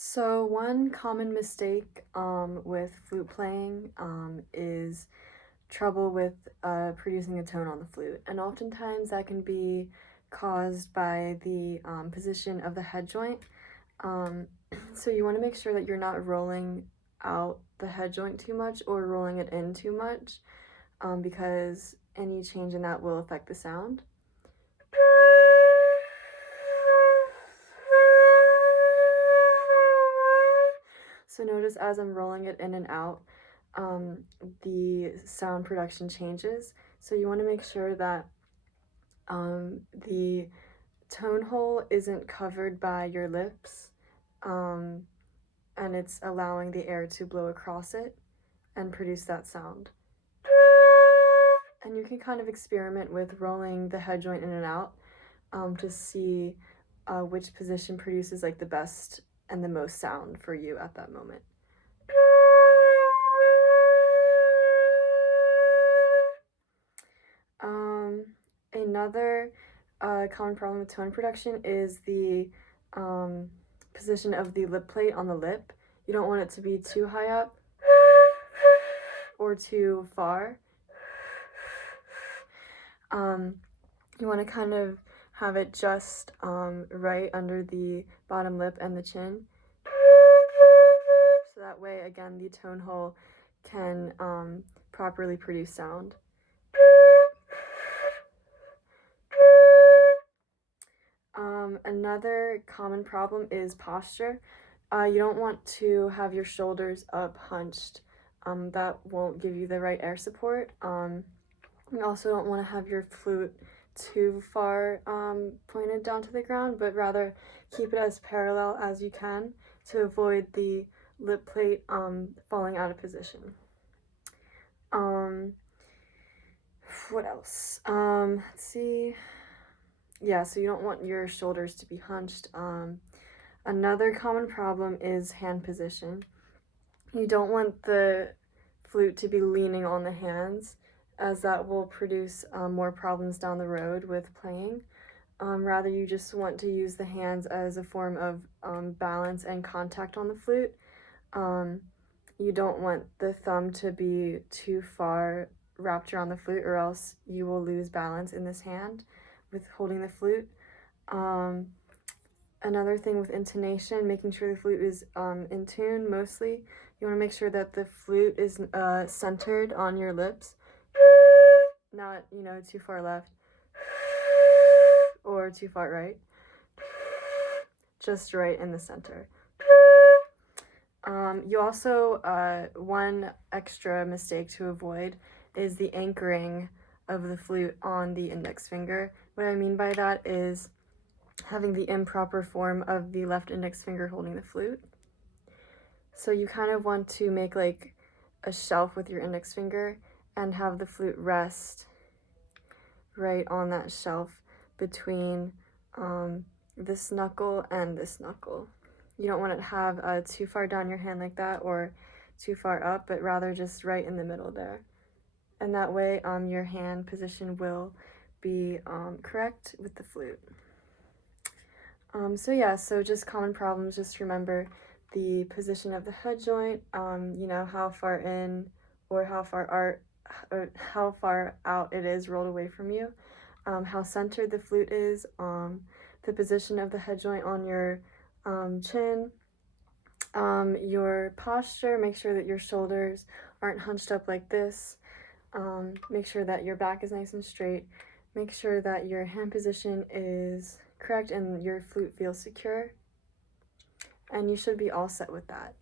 So one common mistake with flute playing is trouble with producing a tone on the flute, and oftentimes that can be caused by the position of the head joint. Um, so you want to make sure that you're not rolling out the head joint too much or rolling it in too much, because any change in that will affect the sound. So notice as I'm rolling it in and out, the sound production changes. So you want to make sure that the tone hole isn't covered by your lips, and it's allowing the air to blow across it and produce that sound. And you can kind of experiment with rolling the head joint in and out to see which position produces like the best and the most sound for you at that moment. Another common problem with tone production is the position of the lip plate on the lip. You don't want it to be too high up or too far. You want to kind of have it just right under the bottom lip and the chin. So that way, again, the tone hole can properly produce sound. Another common problem is posture. You don't want to have your shoulders up hunched. That won't give you the right air support. You also don't want to have your flute too far pointed down to the ground, but rather keep it as parallel as you can to avoid the lip plate falling out of position. What else? Let's see. Yeah, so you don't want your shoulders to be hunched. Another common problem is hand position. You don't want the flute to be leaning on the hands, as that will produce more problems down the road with playing. Rather, you just want to use the hands as a form of balance and contact on the flute. You don't want the thumb to be too far wrapped around the flute, or else you will lose balance in this hand with holding the flute. Another thing with intonation, making sure the flute is in tune mostly. You want to make sure that the flute is centered on your lips, not, too far left or too far right, just right in the center. You also, one extra mistake to avoid is the anchoring of the flute on the index finger. What I mean by that is having the improper form of the left index finger holding the flute. So you kind of want to make like a shelf with your index finger and have the flute rest right on that shelf between this knuckle and this knuckle. You don't want it to have too far down your hand like that or too far up, but rather just right in the middle there. And that way your hand position will be correct with the flute. So just common problems, just remember the position of the head joint, how far in or how far out it is rolled away from you, how centered the flute is, the position of the head joint on your chin, your posture, make sure that your shoulders aren't hunched up like this, make sure that your back is nice and straight, make sure that your hand position is correct and your flute feels secure, and you should be all set with that.